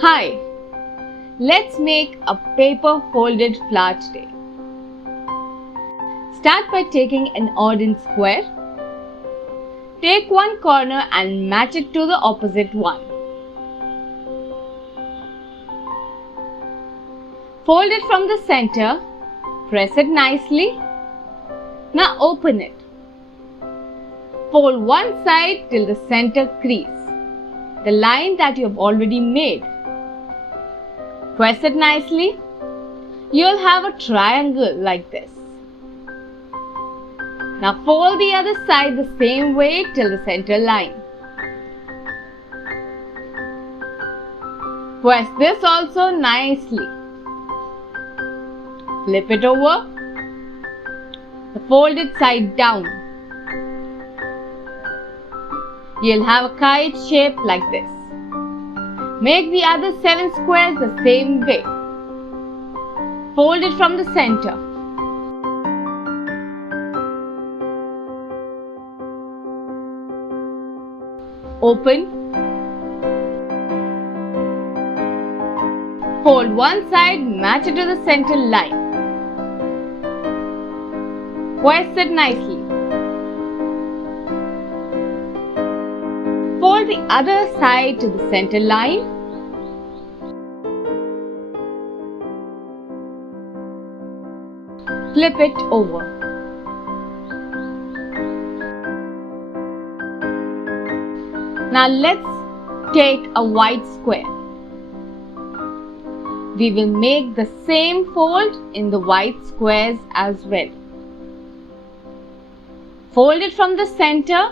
Hi, let's make a paper folded flower today. Start by taking an odd square. Take one corner and match it to the opposite one. Fold it from the center. Press it nicely. Now open it. Fold one side till the center crease, the line that you have already made. Press it nicely. You'll have a triangle like this. Now fold the other side the same way till the center line. Press this also nicely. Flip it over. The folded side down. You'll have a kite shape like this. Make the other 7 squares the same way. Fold it from the center. Open. Fold one side, match it to the center line. Press it nicely. Fold the other side to the center line. Flip it over. Now let's take a white square. We will make the same fold in the white squares as well. Fold it from the center.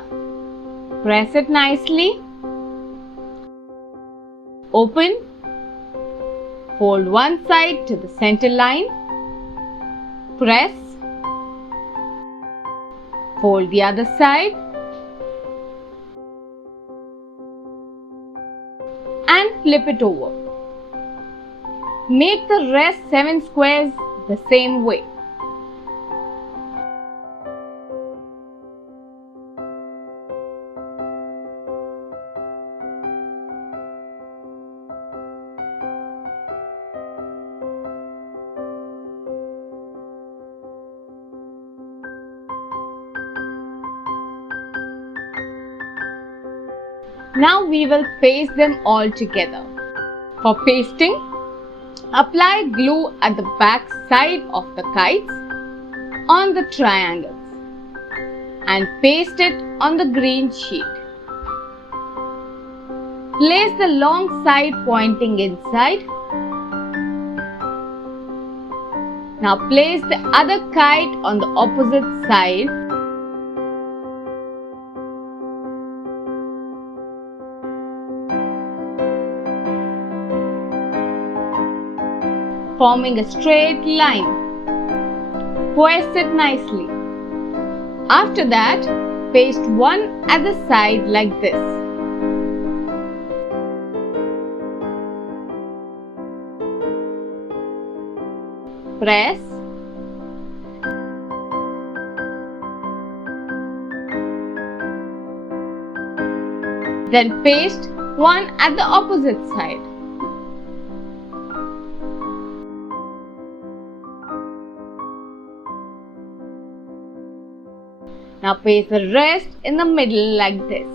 Press it nicely. Open. Fold one side to the center line. Press. Fold the other side. And flip it over. Make the rest 7 squares the same way. Now we will paste them all together. For pasting, apply glue at the back side of the kites on the triangles and paste it on the green sheet. Place the long side pointing inside. Now place the other kite on the opposite side. Forming a straight line. Press it nicely. After that, paste one at the side like this. Press. Then paste one at the opposite side. Now paste the rest in the middle like this.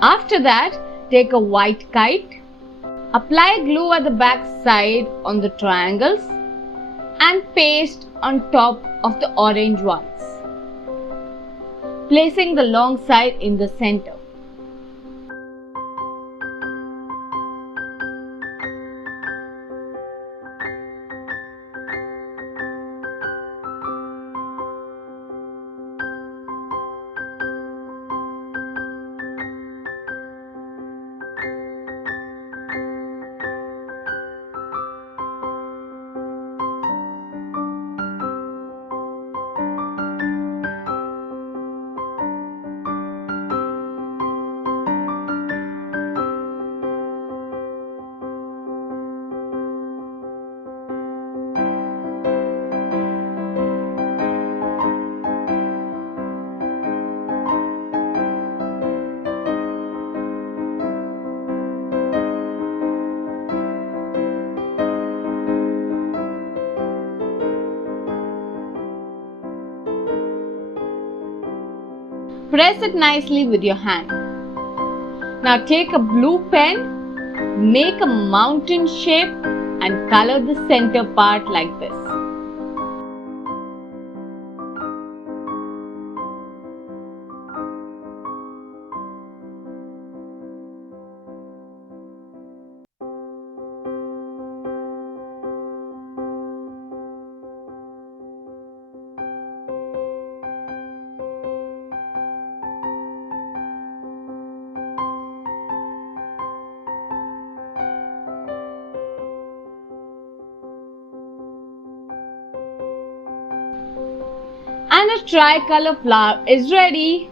After that, take a white kite, apply glue at the back side on the triangles and paste on top of the orange ones, placing the long side in the center. Press it nicely with your hand. Now take a blue pen, make a mountain shape and color the center part like this. And a tricolor flower is ready.